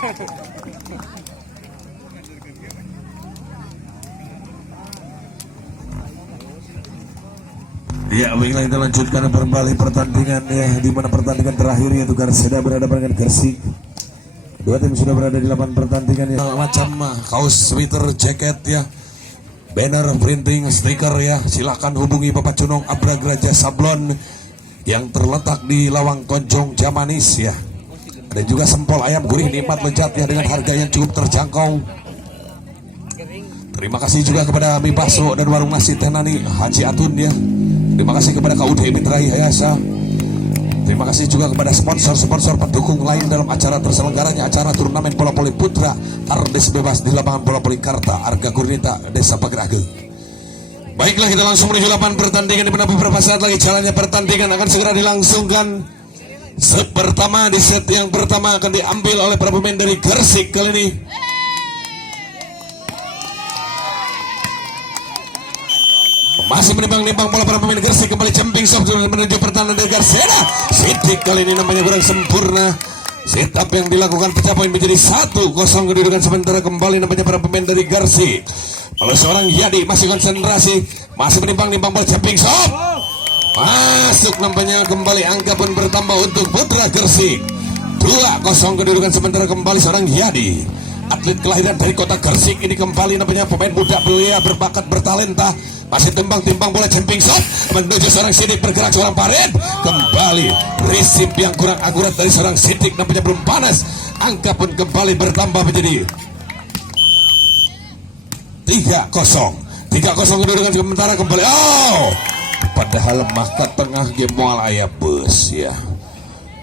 Ya, baiklah kita lanjutkan kembali pertandingan ya, di mana pertandingan terakhir yaitu Garseda berhadapan dengan Gresik. Dua tim sudah berada di lapangan pertandingan ya. Macam kaos, sweater, jaket ya, banner, printing, stiker ya. Silakan hubungi Bapak Cunong Abragraja Sablon yang terletak di Lawang Konjong Jamanis ya. Ada juga sempol ayam gurih nikmat lezat ya dengan harga yang cukup terjangkau. Terima kasih juga kepada mie bakso dan warung nasi Tenani Haji Atun ya. Terima kasih kepada KUD Mitra Hayasa. Terima kasih juga kepada sponsor-sponsor pendukung lain dalam acara terselenggaranya acara turnamen bola voli putra Ardes bebas di lapangan bola voli Karta Arga Gurnita Desa Pagerage. Baiklah, kita langsung menuju lapangan pertandingan di mana beberapa saat lagi jalannya pertandingan akan segera dilangsungkan. Set pertama di set yang pertama akan diambil oleh para pemain dari Gresik kali ini. Masih menimbang-nimbang bola para pemain Gresik, kembali jumping shot menuju pertahanan dari Garseda. Sidik kali ini namanya kurang sempurna. Setup yang dilakukan pecah poin menjadi 1-0 kedudukan sementara kembali namanya para pemain dari Gresik. Kalau seorang Yadi masih konsentrasi, masih menimbang-nimbang bola jumping shot. Masuk nampaknya kembali, angka pun bertambah untuk putra Gresik. 2-0 kedudukan sementara kembali seorang Yadi. Atlet kelahiran dari kota Gresik ini kembali namanya pemain muda belia berbakat bertalenta. Masih timbang-timbang bola jumping shot menuju seorang Sidik, bergerak seorang Paret. Kembali resip yang kurang akurat dari seorang Sidik nampaknya belum panas. Angka pun kembali bertambah menjadi 3-0 kedudukan sementara kembali. Oh, padahal maka tengah game mual ayah bus ya.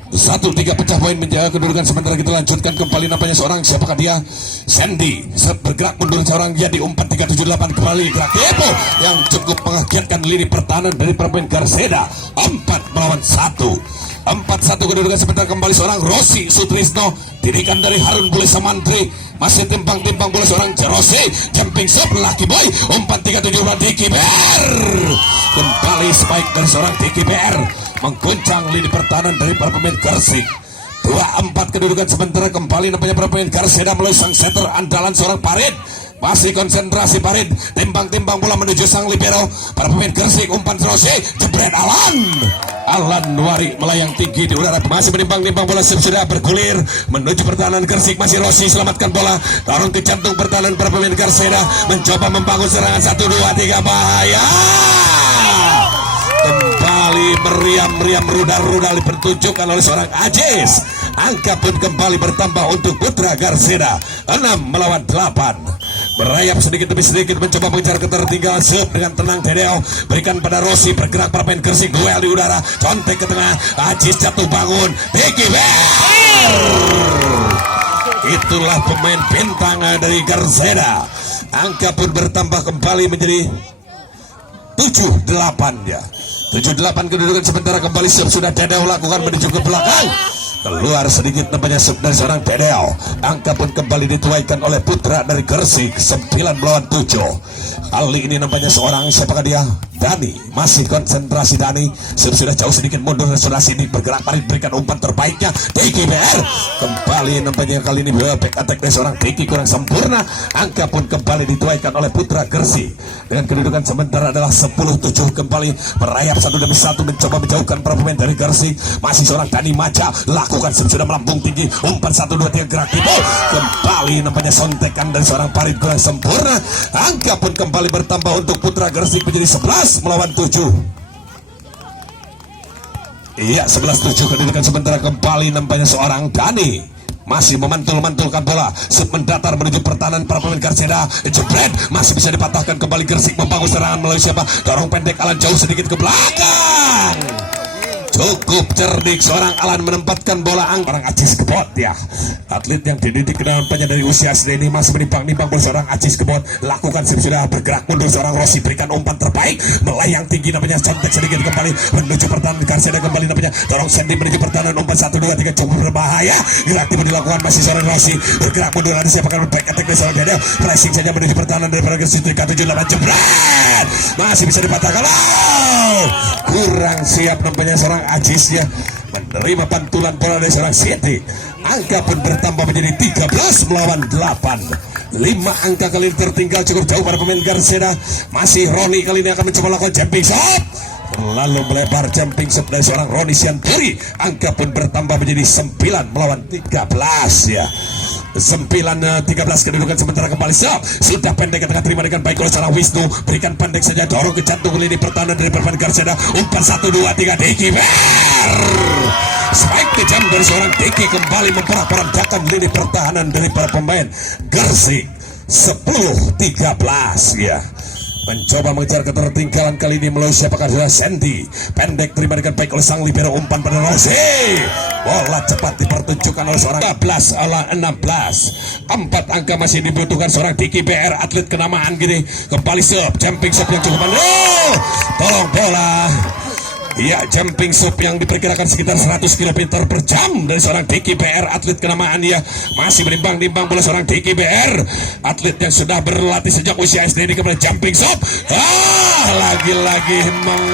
1-3 pecah poin menjaga kedudukan sementara kita lanjutkan kembali nampaknya seorang siapakah dia? Sandy bergerak mundur seorang Yadi. 4-3-7-8 kembali gerak Depo yang cukup mengagetkan lini pertahanan dari pemain Garseda. 4-1 kedudukan sementara kembali seorang Rosi Sutrisno didikan dari Harun Bule Samantri. Masih timbang-timbang bola seorang Jerose jumping shot Lucky Boy. 4-3-7 Diki Bear. Kembali spike dari seorang Diki Bear mengguncang lini pertahanan dari para pemain Gresik. 2-4 kedudukan sementara kembali nampaknya para pemain Garseda melalui sang setter andalan seorang Parit. Masih konsentrasi Parit, timbang-timbang bola menuju sang libero para pemain Gresik. Umpan Rose jebret Alan Wari melayang tinggi di udara. Masih menimbang-nimbang bola sudah bergulir menuju pertahanan Gresik. Masih Rossi selamatkan bola, dorong ke jantung pertahanan para pemain Garseda, mencoba membangun serangan 1-2-3 bahaya. Kembali meriam-meriam rudal-rudal dipertunjukkan oleh seorang Ajis. Angka pun kembali bertambah untuk putra Garseda. 6-8. Berayap sedikit demi sedikit mencoba mengejar ketertinggalan. Set dengan tenang Dedeo berikan pada Rossi, bergerak para pemain Gresik, duel di udara, contek ke tengah. Ajis jatuh bangun, Diki Bear. Itulah pemain bintang dari Garseda. Angka pun bertambah kembali menjadi 7-8 ya. 7-8 kedudukan sementara kembali sudah Dedeo lakukan menuju ke belakang. Keluar sedikit nampaknya dari seorang Dedeo. Angka pun kembali dituaikan oleh putra dari Gresik. 9-7. Kali ini nampaknya seorang siapakah dia? Dani. Masih konsentrasi Dani. Sudah jauh sedikit mundur dan sudah sini bergerak Parit berikan umpan terbaiknya. Diki BR kembali nampaknya kali ini back attack dari seorang Diki kurang sempurna. Angka pun kembali dituaikan oleh putra Gresik dengan kedudukan sementara adalah 10-7. Kembali merayap satu demi satu mencoba menjauhkan para pemain dari Gresik. Masih seorang Dani Maja lakukan sudah melambung tinggi umpan 1-2-3 gerak Tipo. Kembali nampaknya sontekan dari seorang Parit kurang sempurna. Angka pun kembali bertambah untuk putra Gresik menjadi 11-7. Iya, 11-7 kedudukan sementara kembali nampaknya seorang Dani masih memantul-mantulkan bola. Set mendatar menuju pertahanan para pemain Garseda. Jebret masih bisa dipatahkan kembali Gresik membangun serangan melalui siapa? Dorong pendek Alan jauh sedikit ke belakang. Cukup cerdik seorang Alan menempatkan bola orang Ajis Kebot ya. Atlet yang dididik nampaknya dari usia SD ini masih menimbang-nimbang bola seorang Ajis Kebot. Lakukan sudah bergerak mundur seorang Rossi berikan umpan terbaik melayang tinggi nampaknya contek sedikit kembali menuju pertahanan Garseda kembali nampaknya dorong Sandy menuju pertahanan umpan 1-2-3 cukup berbahaya. Gerak tiba dilakukan masih seorang Rossi bergerak mundur ada siapa akan back attack dari seorang Dedeo pressing saja menuju pertahanan dari para Gresik 3-7-8 jebret masih bisa dipatahkan. Kurang siap nampaknya seorang Ajis ya menerima pantulan bola dari seorang Siti. Angka pun bertambah menjadi 13 melawan 8. 5 angka kali ini tertinggal cukup jauh para pemain Garseda. Masih Roni kali ini akan mencoba lakukan jumping shot. Lalu melebar jumping shot dari seorang Roni Sianturi. Angka pun bertambah menjadi 9 melawan 13 ya. 9-13 kedudukan sementara kembali sudah pendek ke tengah, terima dengan baik oleh seorang Wisnu, berikan pendek saja, dorong ke jantung lini pertahanan dari permain Garseda. Umpan 1-2-3 Diki Ber. Spike kejam dari seorang Diki kembali memperak-perandakan lini pertahanan dari para pemain Gersik. 10-13 ya. Mencoba mengejar ketertinggalan kali ini melalui siapakah adalah Sandy. Pendek terima dengan baik oleh sang libero, umpan pada Rossi. Bola cepat dipertunjukkan oleh seorang 13-16. 4 angka masih dibutuhkan seorang Diki BR, atlet kenamaan gini. Kembali jumping shot yang cukup pandai. Tolong bola. Ya, jumping shot yang diperkirakan sekitar 100 km per jam dari seorang Diki BR, atlet kenamaan ya. Masih menimbang-nimbang bola seorang Diki BR, atlet yang sudah berlatih sejak usia SD. Ini kemudian jumping shot. Lagi-lagi himang.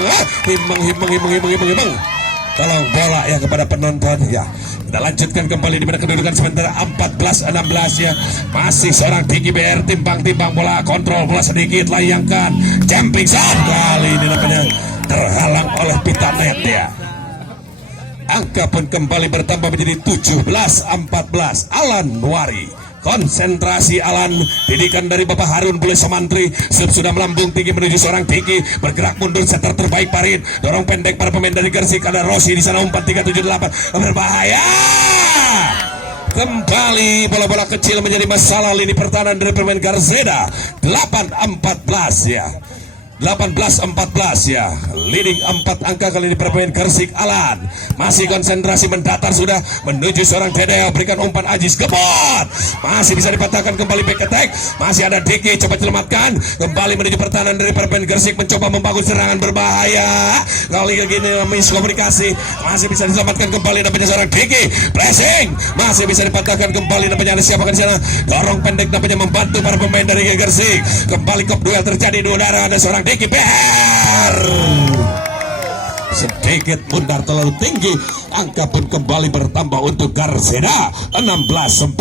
Tolong bola ya kepada penonton ya. Kita lanjutkan kembali di mana kedudukan sementara 14-16 ya. Masih seorang Diki BR, timbang-timbang bola, kontrol bola sedikit, layangkan jumping shot. Kali ini namanya terhalang oleh pita net ya. Angka pun kembali bertambah menjadi 17-14. Alan Nuari, konsentrasi Alan, didikan dari Bapak Harun Bule Somantri. Sudah melambung tinggi menuju seorang Diki, bergerak mundur, setter terbaik Parin, dorong pendek para pemain dari Gersik. Ada Rossi di sana, umpan 3-7-8 berbahaya. Kembali bola-bola kecil menjadi masalah lini pertahanan dari pemain Garseda. 8-14 ya. 18-14 ya. Leading 4 angka kali ini bermain Gersik. Alan masih konsentrasi mendatar, sudah menuju seorang Dedeo, berikan umpan Ajis Gebot, masih bisa dipatahkan kembali back attack. Masih ada Diki, coba selamatkan kembali menuju pertahanan dari pemain Gersik, mencoba membangun serangan berbahaya. Kali ini miskomunikasi, masih bisa diselamatkan kembali namanya seorang Diki. Pressing masih bisa dipatahkan kembali namanya, ada siapa di sana, dorong pendek namanya membantu para pemain dari Gersik. Kembali kop duel terjadi di udara, ada seorang Diki BR sedikit bundar terlalu tinggi. Angka pun kembali bertambah untuk Garseda. 16-19.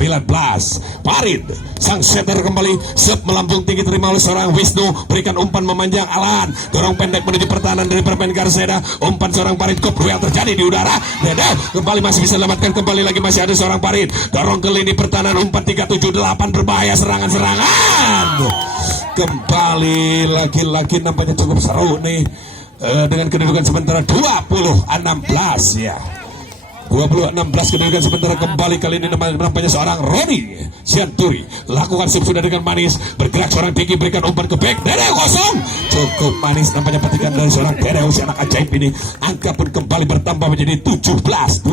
Farid sang setter kembali melambung tinggi, terima oleh seorang Wisnu, berikan umpan memanjang Alan, dorong pendek menuju pertahanan dari permain Garseda. Umpan seorang Farid, kop duel terjadi di udara. Deda kembali masih bisa selamatkan kembali lagi, masih ada seorang Farid, dorong ke lini pertahanan, umpan 3-7-8 berbahaya, serangan. Kembali lagi-lagi nampaknya cukup seru nih dengan kedudukan sementara 20-16 ya. 20-16 kedudukan sementara kembali kali ini nampaknya seorang Roni Sianturi lakukan sip sudah dengan manis, bergerak seorang Diki, berikan umpan ke back, Dedeo kosong, cukup manis nampaknya petikan dari seorang Dedeo si anak ajaib ini. Angka pun kembali bertambah menjadi 17-20.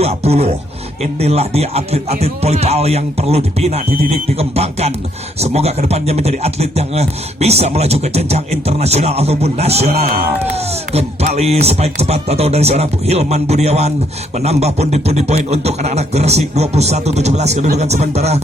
Inilah dia atlet-atlet volleyball yang perlu dibina, dididik, dikembangkan. Semoga kedepannya menjadi atlet yang bisa melaju ke jenjang internasional ataupun nasional. Kembali spike cepat atau dari seorang Hilman Budiawan, menambah pundi-pundi poin untuk anak-anak Gersik. 21-17 kedudukan sementara.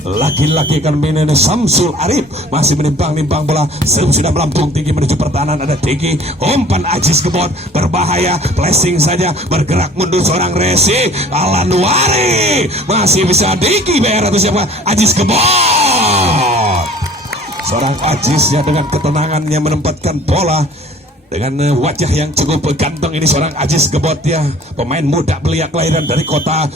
Lagi-lagi akan main Samsul Arif, masih menimbang-nimbang bola, sudah melambung tinggi menuju pertahanan. Ada Diki, umpan Ajis Gebot berbahaya, flashing saja, bergerak mundur seorang Resi. Alan Nuari masih bisa Diki BR atau siapa, Ajis Gebot. Seorang Ajis ya dengan ketenangannya menempatkan bola dengan wajah yang cukup ganteng ini, seorang Ajis Gebot ya, pemain muda belia kelahiran dari kota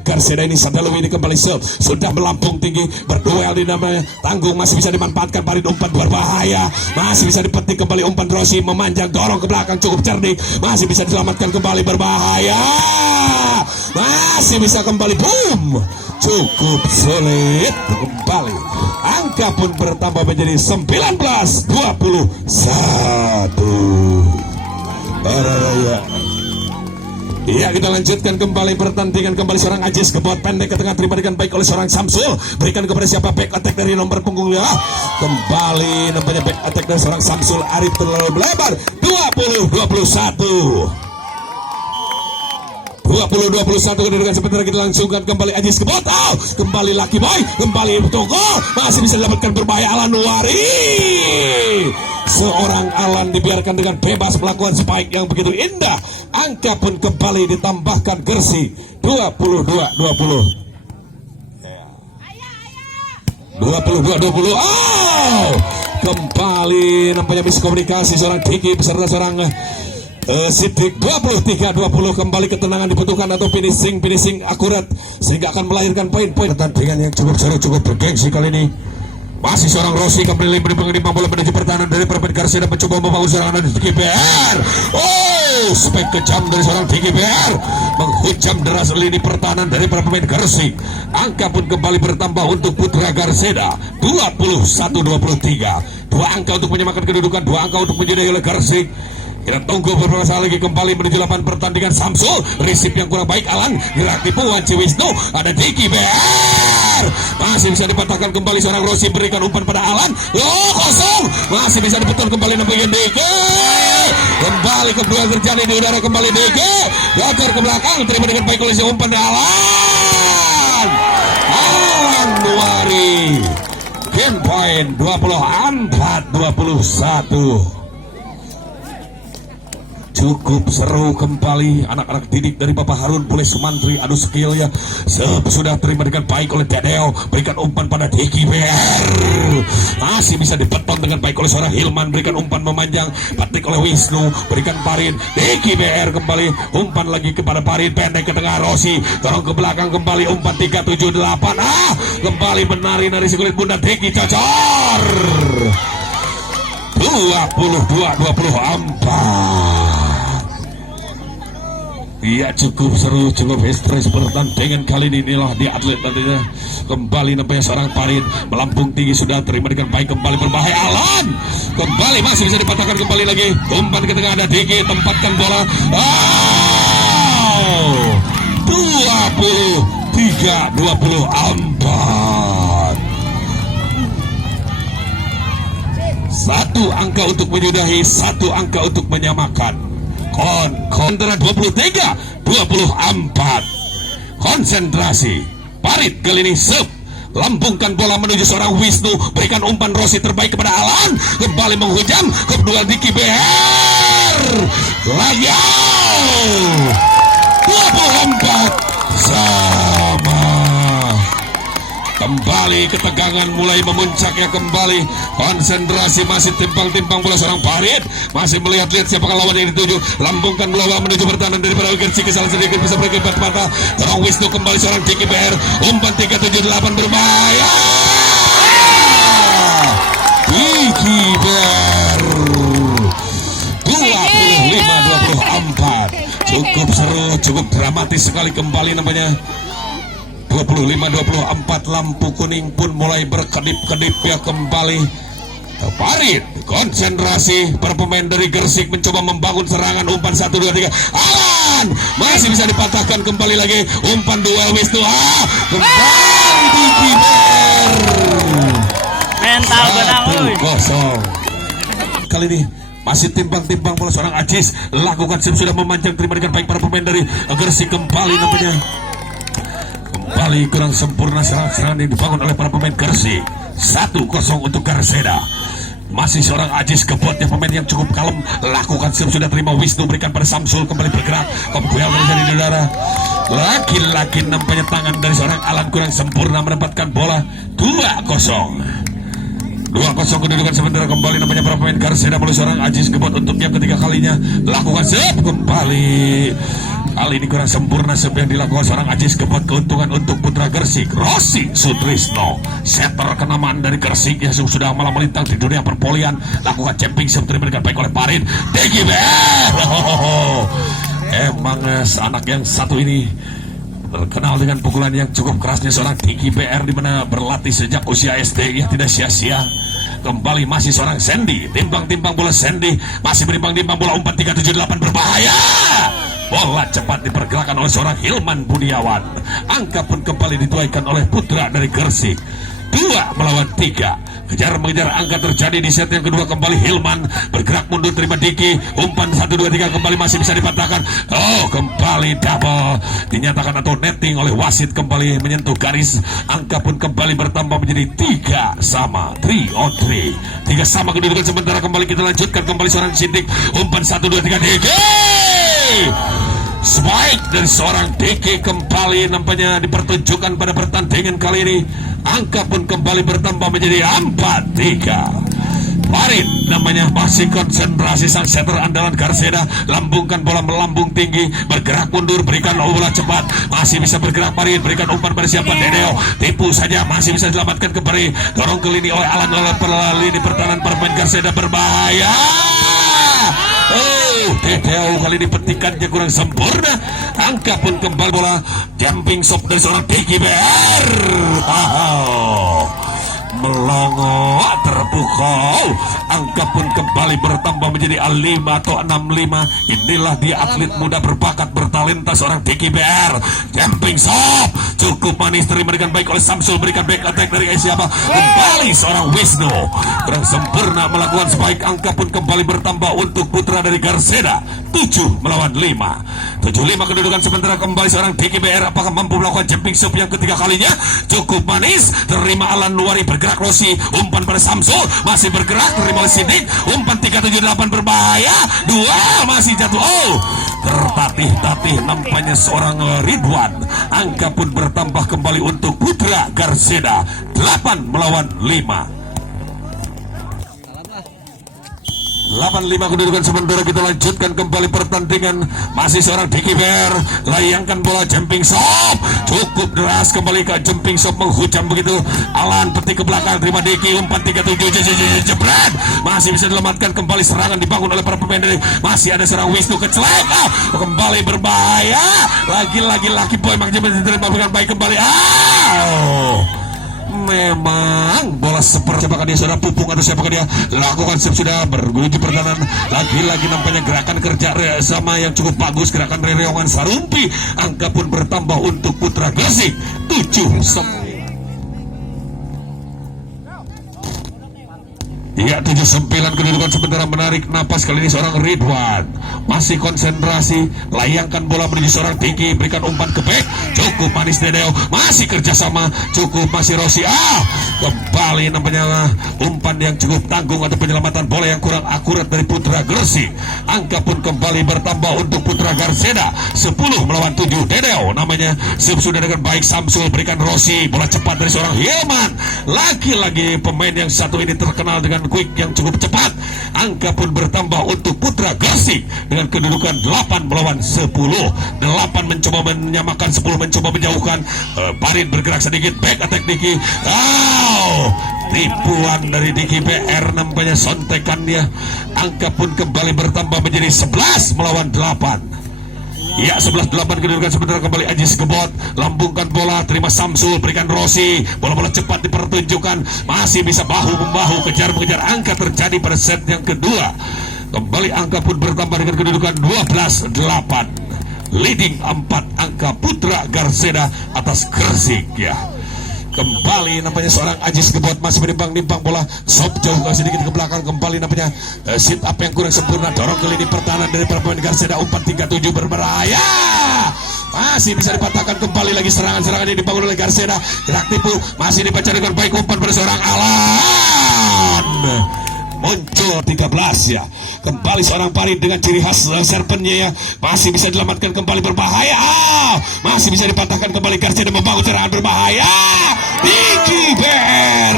Garseda ini. Sadalui ini kembali sudah melambung tinggi, berduel di namanya tanggung, masih bisa dimanfaatkan Farid, umpan berbahaya, masih bisa dipetik kembali umpan Rossi, memanjang, dorong ke belakang, cukup cerdik, masih bisa diselamatkan kembali, berbahaya, masih bisa kembali, boom, cukup sulit kembali. Angka pun bertambah menjadi 19-21. Ya, kita lanjutkan kembali pertandingan. Kembali seorang Ajis Gebot, pendek ke tengah, terima dengan baik oleh seorang Samsul, berikan kepada siapa, back attack dari nomor punggungnya. Kembali nampaknya back attack dari seorang Samsul Arif terlalu melebar. 20-21. 20-21 kedudukan sebentar, kita langsungkan kembali Ajis Gebot. Kembali Lucky Boy, kembali Toko, masih bisa didapatkan berbahaya Alan Nuari. Seorang Alan dibiarkan dengan bebas melakukan spike yang begitu indah. Angka pun kembali ditambahkan Gersik 22-20. 22-20. Oh, kembali nampaknya miskomunikasi seorang Diki beserta seorang Sidik. 23-20 kembali ketenangan dibutuhkan atau finishing akurat sehingga akan melahirkan poin-poin pertandingan yang cukup seru, cukup bergengsi kali ini. Masih seorang Rossi kembali menimbang bola menuju pertahanan dari Permen Garcia dan mencoba membangun serangan dari Diki BR. Oh, spek kejam dari seorang Diki BR menghujam deras lini pertahanan dari para pemain Gresik. Angka pun kembali bertambah untuk Putra Garseda 21-23. 2 angka untuk menyamakan kedudukan, 2 angka untuk menjadi oleh Gresik. Kita tunggu beberapa saat lagi kembali menuju lapangan pertandingan. Samsul, resip yang kurang baik Alan, gerak tipu Wanci Wisnu, ada Diki BR. Masih bisa dipatahkan kembali seorang Rossi berikan umpan pada Alan. Oh, kosong. Masih bisa dibetul kembali nampaknya Diki. Kembali kedua terjadi di udara kembali Diki. Gacor ke belakang, terima dengan baik oleh si umpan dari Alan. Alan Nuari. Game point 24-21. Cukup seru kembali anak-anak didik dari Bapak Harun Pule Sumantri. Adu skill ya sudah terima dengan baik oleh Dedeo, berikan umpan pada Diki BR. Masih bisa dibeton dengan baik oleh seorang Hilman, berikan umpan memanjang Patrick oleh Wisnu, berikan Parin. Diki BR kembali umpan lagi kepada Parin, pendek ke tengah Rossi, dorong ke belakang kembali umpan 378. Kembali menari-nari sekulit bunda Diki cocor. 22-24. Iya, cukup seru, cukup stres pertandingan kali ini. Inilah di atlet nantinya kembali nampaknya seorang Parin melambung tinggi sudah terima dengan baik, kembali berbahaya Alan, kembali masih bisa dipatahkan kembali lagi umpan ke tengah ada Diki, tempatkan bola. Oh, 23-24. 1 angka untuk menyudahi, 1 angka untuk menyamakan. Kontra 23-24. Konsentrasi. Parit kali ini serve, lambungkan bola menuju seorang Wisnu, berikan umpan Rossi terbaik kepada Alan, kembali menghujam kedua Diki BR. Layau 24 sama. Kembali ketegangan mulai memuncak ya, kembali konsentrasi, masih timpang-timpang bola seorang Parit, masih melihat-lihat siapakah lawan yang dituju, lambungkan bola menuju pertahanan daripada Gersi, kesalahan sedikit bisa berakibat mata. Seorang Wisnu kembali seorang Diki BR, umpan 378 berbahaya. Diki BR 25-24. Cukup seru, cukup dramatis sekali kembali namanya. 25-24, lampu kuning pun mulai berkedip-kedip ya kembali. Parit konsentrasi, para pemain dari Gresik mencoba membangun serangan, umpan 1-2-3 Alan masih bisa dipatahkan kembali lagi, umpan 2 Wisnu, kembali Diki BR. Mental benang 1-0. Kali ini masih timpang-timpang bola seorang Ajis, lakukan sip sudah memanjang, terima dengan baik para pemain dari Gresik kembali namanya. Kembali kurang sempurna serangan yang dibangun oleh para pemain Gresik. 1-0 untuk Garseda. Masih seorang Ajis kebotnya, pemain yang cukup kalem, lakukan sip sudah terima Wisnu, berikan pada Samsul, kembali bergerak, kemudian terjadi di udara. Lagi-lagi nampaknya tangan dari seorang Alan kurang sempurna mendapatkan bola. 2-0 kedudukan sementara, kembali namanya para pemain Garseda melalui seorang Ajis kebot untuk yang ketiga kalinya, lakukan sip kembali. Kali ini kurang sempurna sip yang dilakukan seorang Ajis kebot, keuntungan untuk Putra Gresik. Rossi Sutrisno, setter kenamaan dari Gresik yang sudah malam melintang di dunia perpolian, lakukan jumping sip terima dengan baik oleh Parit. Diki BR. Emang anak yang satu ini terkenal dengan pukulan yang cukup kerasnya seorang Diki BR, di mana berlatih sejak usia SD yang tidak sia-sia. Kembali masih seorang Sandy, timbang-timbang bola Sandy, masih berimbang-timbang bola, umpan 378 berbahaya. Bola cepat dipergerakan oleh seorang Hilman Budiawan. Angka pun kembali dituaikan oleh Putra dari Gresik. 2-3. Kejar mengejar angka terjadi di set yang kedua, kembali Hilman bergerak mundur terima Diki, umpan 1-2-3 kembali masih bisa dipatahkan. Oh, kembali double dinyatakan atau netting oleh wasit, kembali menyentuh garis. Angka pun kembali bertambah menjadi 3 sama, 3-3 kedudukan sementara. Kembali kita lanjutkan, kembali seorang Sidik, umpan 1-2-3 Diki Spike dari seorang Diki kembali nampaknya dipertunjukkan pada pertandingan kali ini. Angka pun kembali bertambah menjadi 4-3. Farid namanya masih konsentrasi, sang setter andalan Garseda. Lambungkan bola melambung tinggi, bergerak mundur, berikan bola cepat, masih bisa bergerak Farid, berikan umpan pada siapa? Dedeo, tipu saja, masih bisa diselamatkan kembali, dorong ke lini oleh Alan, oleh lini pertahanan pemain Garseda, berbahaya. Dedeo kali ini petikannya kurang sempurna. Angka pun kembali bola, jumping shot dari seorang Diki BR. Melongo terpukau. Angka pun kembali bertambah menjadi 5 atau 65. Inilah dia atlet muda berbakat bertalenta seorang Diki BR. Jumping shot cukup manis, terima dengan baik oleh Samsul, berikan back attack dari siapa? Kembali seorang Wisnu kurang sempurna melakukan spike. Angka pun kembali bertambah untuk putra dari Garseda, 7 melawan 5. 75 kedudukan sementara. Kembali seorang Diki BR, apakah mampu melakukan jumping shot yang ketiga kalinya? Cukup manis, terima Alan Nuari, bergerak Rossi, umpan pada Samsul, masih bergerak, terima oleh Sidik, umpan 378, berbahaya, duel masih jatuh. Tertatih-tatih nampaknya seorang Ridwan. Angka pun bertambah kembali untuk putra Garseda, 8 melawan 5. 85 kedudukan sementara. Kita lanjutkan kembali pertandingan. Masih seorang Diki BR, layangkan bola jumping shot, cukup deras kembali ke jumping shot, menghujam begitu. Alan petik ke belakang, terima Diki, umpan 37 jebret, masih bisa diselamatkan kembali. Serangan dibangun oleh para pemain dari, masih ada seorang Wisnu kecelek, kembali berbahaya. Lagi-lagi laki boy makanya diterima dengan baik kembali. Memang bola seperti siapakah dia, saudara Pupung atau siapakah dia? Lakukan sudah berguju pertahanan. Lagi-lagi nampaknya gerakan kerja sama yang cukup bagus, gerakan Reongan Sarumpi. Angka pun bertambah untuk putra Gresik, 7-9. Ya, 79 kedudukan sementara. Menarik napas kali ini seorang Ridwan, masih konsentrasi, layangkan bola menuju seorang Diki, berikan umpan ke back, cukup manis. Dedeo masih kerjasama, cukup masih Rossi. Kembali nampaknya umpan yang cukup tanggung atau penyelamatan bola yang kurang akurat dari putra Gresik. Angka pun kembali bertambah untuk putra Garseda, 10 melawan 7. Dedeo namanya sudah dengan baik. Samsul, berikan Rossi, bola cepat dari seorang Hilman. Lagi-lagi pemain yang satu ini terkenal dengan quick yang cukup cepat. Angka pun bertambah untuk putra Gresik dengan kedudukan 8 melawan 10. 8 mencoba menyamakan, 10 mencoba menjauhkan. Farid bergerak sedikit, back attack Diki. Tipuan dari Diki BR nampaknya sontekannya. Angka pun kembali bertambah menjadi 11 melawan 8. Ya, 11-8 kedudukan sementara. Kembali Ajis Gebot, lambungkan bola, terima Samsul, berikan Rossi, bola-bola cepat dipertunjukkan, masih bisa bahu-membahu, kejar-mengejar. Angka terjadi pada set yang kedua. Kembali angka pun bertambah dengan kedudukan 12-8. Leading 4 angka putra Garseda atas Gresik ya. Kembali nampaknya seorang Ajis Gebot masih menimbang-nimbang bola, sop jauh sedikit ke belakang. Kembali nampaknya sit up yang kurang sempurna, dorong ke lini pertahanan dari pemain Garseda, umpan 37 berbahaya, masih bisa dipatahkan. Kembali lagi serangan-serangan yang dibangun oleh Garseda, gerak tipu masih dibaca dengan baik, umpan pada seorang Alan, muncul 13 ya. Kembali seorang Farid dengan ciri khas serpennya ya, masih bisa diselamatkan kembali, berbahaya, masih bisa dipatahkan kembali. Garseda membangun serangan berbahaya. Diki BR,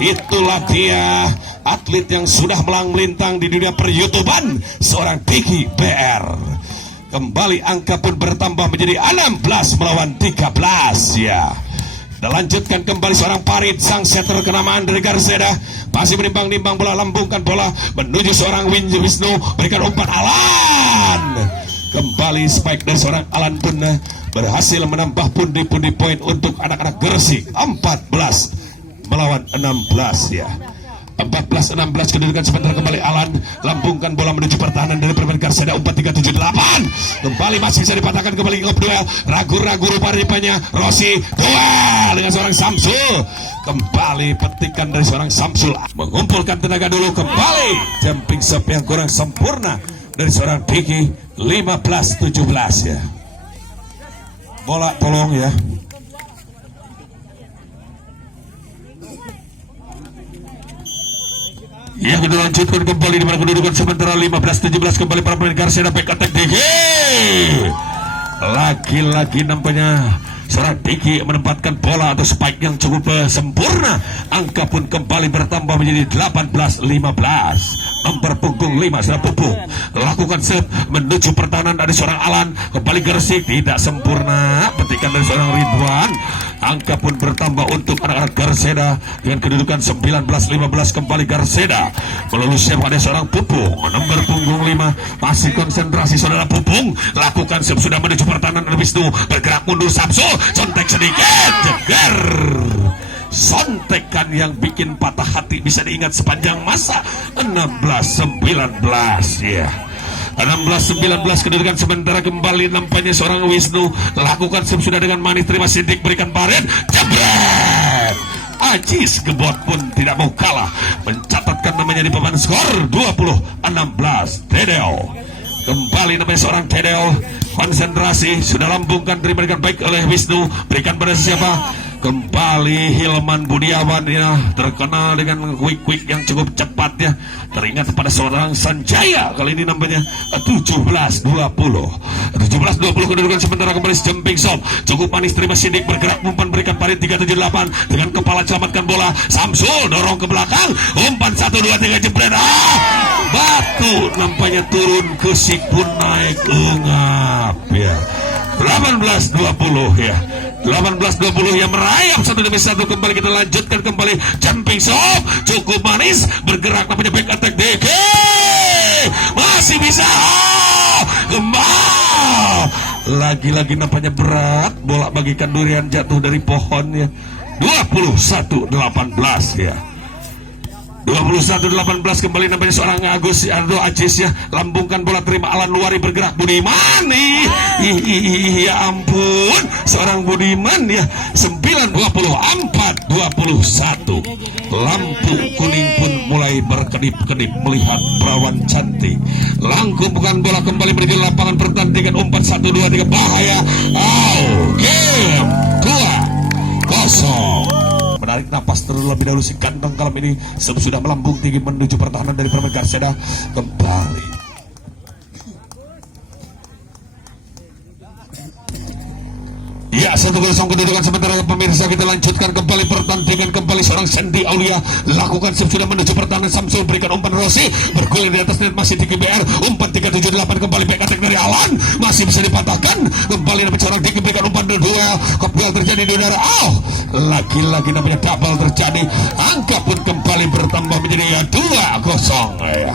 itulah dia atlet yang sudah melintang di dunia per-YouTuban, seorang Diki BR. Kembali angka pun bertambah menjadi 16 melawan 13 ya. Dan lanjutkan kembali seorang Farid, sang setter kenamaan dari Garseda, masih menimbang-nimbang bola, lambungkan bola menuju seorang Wisnu, berikan umpan Alan. Kembali spike dari seorang Alan pun berhasil menambah pundi-pundi poin untuk anak-anak Gresik, 14 melawan 16 ya. 14-16 kedudukan sebentar. Kembali Alan, lambungkan bola menuju pertahanan dari pemain Garseda, umpan 378. Kembali masih bisa dipatahkan kembali ke duel, ragu-ragu rupa-rupanya Rossi, duel dengan seorang Samsul. Kembali petikan dari seorang Samsul, mengumpulkan tenaga dulu. Kembali jumping shot yang kurang sempurna dari seorang Diki, 15-17 ya. Bola tolong ya. Ya, kita lanjutkan kembali di mana kedudukan sementara 15-17. Kembali para pemain Garseda, back attack Diki, Lagi-lagi nampaknya seorang Diki menempatkan bola atau spike yang cukup sempurna. Angka pun kembali bertambah menjadi 18-15. Nomor punggung 5 sudah Pupung lakukan serve menuju pertahanan dari seorang Alan. Kembali Gersik tidak sempurna, petikan dari seorang Ridwan. Angka pun bertambah untuk anak-anak Garseda dengan kedudukan 19-15. Kembali Garseda melalui serve ada seorang Pupung. Nomor punggung 5 masih konsentrasi saudara Pupung, lakukan serve sudah menuju pertahanan dari Wisnu. Bergerak mundur Samsul, contek sedikit, jeger. Sontekan yang bikin patah hati bisa diingat sepanjang masa. 16-19 ya. 16-19 kedudukan sementara. Kembali nampaknya seorang Wisnu lakukan serve sudah dengan manis, terima Sidik, berikan Baret, jebret. Ajis Gebot pun tidak mau kalah, mencatatkan namanya di papan skor 20-16. Tedeo kembali namanya seorang Tedeo, konsentrasi sudah lambungkan, terima dengan baik oleh Wisnu, berikan pada siapa? Kembali Hilman Budiawan ya, terkenal dengan quick yang cukup cepat ya. Teringat pada seorang Sanjaya, kali ini nampaknya 17-20 kedudukan sementara. Kembali jumping shot cukup manis, terima Sidik, bergerak umpan, berikan Parit 378 dengan kepala selamatkan bola. Samsul dorong ke belakang, umpan 1-2-3 jebret, batu nampaknya turun, Kesik pun naik ungap ya. 18-20 ya. 18-20 yang merayap satu demi satu. Kembali kita lanjutkan, kembali jumping shot cukup manis, bergerak namanya back attack DK, masih bisa kembali lagi-lagi nampaknya berat, bola bagikan durian jatuh dari pohonnya. 21-18 ya. 21-18 kembali nampaknya seorang Agus Ardo Ajis ya, lambungkan bola, terima Alan Luari, bergerak Budiman nih. Ya ampun, seorang Budiman ya. 9-20, 4-21. Lampu kuning pun mulai berkedip-kedip melihat perawan cantik. Langkungkan bola kembali menuju lapangan pertandingan. Umpan 1-2-3 bahaya. Game 2-0. Menarik napas terlebih dahulu si kantong kalam ini sudah melambung tinggi menuju pertahanan dari permain Garseda. Kembali ya, 1-0 kedudukan sementara. Pemirsa kita lanjutkan kembali pertandingan. Kembali seorang Sandy Aulia lakukan save sudah menuju pertahanan. Samsul berikan umpan Rossi, bergulir di atas net, masih di KBR, umpan 378 kembali back attack dari Alan, masih bisa dipatahkan. Kembali dapat seorang Diki, berikan umpan kedua, kopgol terjadi di udara. Lagi-lagi namanya double terjadi. Angka pun kembali bertambah menjadi ya 2-0 ya.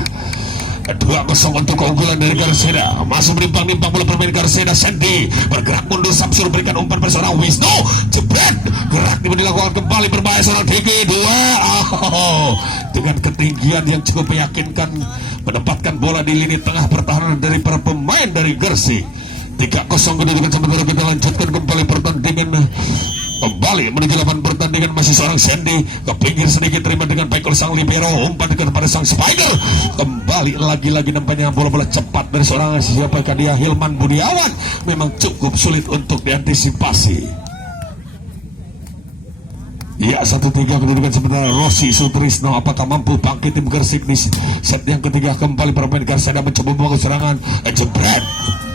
2-0 untuk keunggulan dari Garseda. Masuk menimpang-nimpang bola permain Garseda. Sandy bergerak mundur, Samsul berikan umpan pada seorang Wisnu, jebret, gerak dilakukan kembali, berbahaya seorang Diki, dengan ketinggian yang cukup meyakinkan, menempatkan bola di lini tengah pertahanan dari para pemain dari Gersik. 3-0 kedudukan sementara. Kita lanjutkan kembali pertandingan. Kembali menuju lapangan pertandingan, masih seorang Sandy ke pinggir sedikit, terima dengan baik oleh sang libero, umpan kepada sang Spider. Kembali lagi-lagi nampaknya bola-bola cepat dari seorang siapakah dia, Hilman Budiawan, memang cukup sulit untuk diantisipasi. Ya, 1-3 kedudukan sementara. Rossi Sutrisno apakah mampu bangkit tim Gersik di set yang ketiga? Kembali permain Garseda mencoba membangun serangan, jebret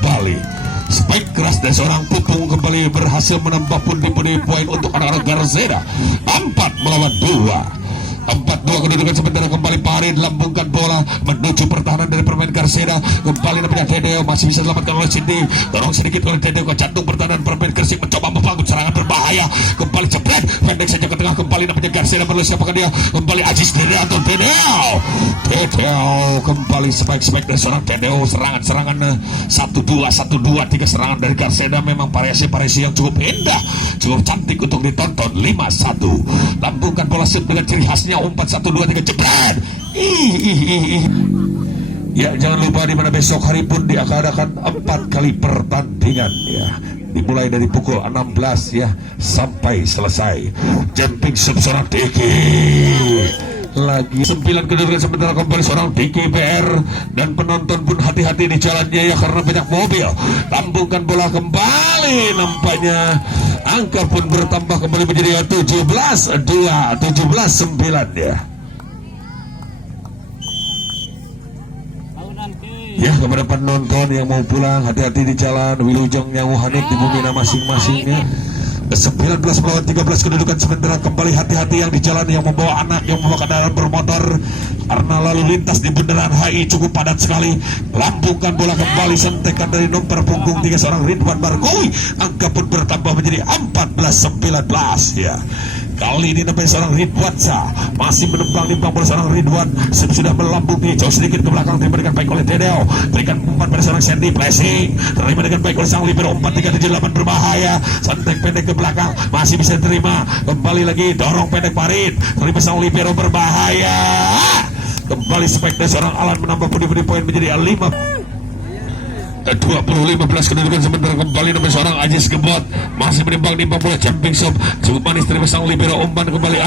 kembali. Spike keras dari seorang Pupung kembali berhasil menambah pundi-pundi poin untuk anak-anak Garseda. 4-2. 4-2 kedudukan sementara. Kembali Parit lambungkan bola menuju pertahanan dari permain Garseda. Kembali namanya Tedeo, masih bisa selamatkan oleh Cindy, dorong sedikit oleh Tedeo ke jantung pertahanan permain Gersik, mencoba membangun serangan berbahaya. Kembali jebret, pendek saja ke tengah. Kembali namanya Garseda, perlu siapakah dia? Kembali Ajis Dirianto, Tedeo kembali spike dari seorang Tedeo. Serangan 1-2, 3 serangan dari Garseda, memang variasi yang cukup indah, cukup cantik untuk ditonton. 5-1 lambungkan bola sip dengan ciri khasnya, umpan 1-2-3 jebret. Ya, jangan lupa di mana besok hari pun diadakan 4 kali pertandingan ya, dimulai dari pukul 16 ya sampai selesai. Jumping shot seorang Diki, lagi 9 kedudukan sementara. Kembali seorang Diki PR, dan penonton pun hati-hati di jalannya ya karena banyak mobil. Lambungkan bola kembali, nampaknya angka pun bertambah kembali menjadi 17-2, 17-9 ya. Ya, kepada penonton yang mau pulang, hati-hati di jalan. Wilujeng nyawa hanut di bumi masing-masingnya. 19 melawan 13 kedudukan sementara kembali. Hati-hati yang di jalan, yang membawa anak, yang membawa kendaraan bermotor, karena lalu lintas di bundaran HI cukup padat sekali. Lambungkan bola kembali, sentekan dari nomor punggung 3 seorang Ridwan Bargowi. Angka pun bertambah menjadi 14-19 ya. Kali ini namanya seorang Ridwan masih menembang-nimbang bola seorang Ridwan, sudah melambung nih, jauh sedikit ke belakang, terima dengan baik oleh Dedeo, berikan umpan pada seorang Sandy, pressing, terima dengan baik oleh sang libero, 4-3-7-8 berbahaya, santek pendek ke belakang, masih bisa terima, kembali lagi, dorong pendek Farid, terima sang libero berbahaya, kembali speknya seorang Alan menambah pundi-pundi poin menjadi 20-15 kedudukan sementara kembali namanya seorang Ajis Gebot masih menimbang-nimbang bola jumping shot cukup manis terima sang libero, umpan kembali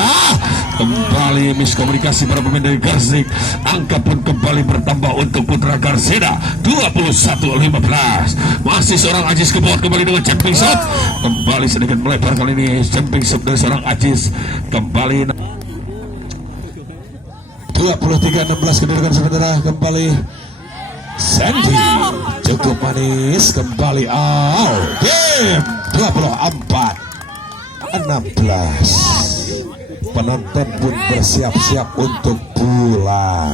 kembali miskomunikasi para pemain dari Gersik. Angka pun kembali bertambah untuk Putra Garseda 21-15. Masih seorang Ajis Gebot kembali dengan jumping shot, kembali sedikit melebar kali ini jumping shot dari seorang Ajis, kembali 23-16 kedudukan sementara kembali Sandy cukup manis kembali game 24-16. Penonton pun bersiap-siap untuk pulang.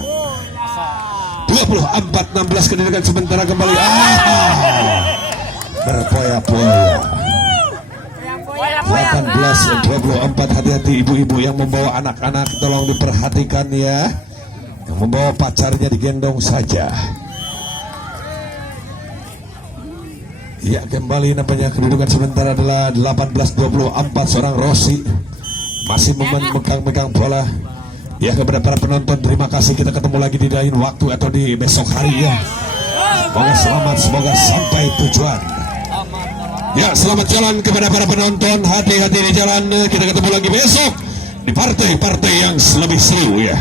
24-16 kedudukan sementara kembali berpoya-poya. 18-24. Hati-hati ibu-ibu yang membawa anak-anak, tolong diperhatikan ya. Yang membawa pacarnya digendong saja. Ya, kembali namanya kedudukan sementara adalah 18-24. Seorang Rossi masih memegang bola. Ya, kepada para penonton terima kasih, kita ketemu lagi di lain waktu atau di besok hari ya. Semoga selamat, semoga sampai tujuan. Ya, selamat jalan kepada para penonton, hati-hati di jalan. Kita ketemu lagi besok di partai-partai yang lebih seru ya.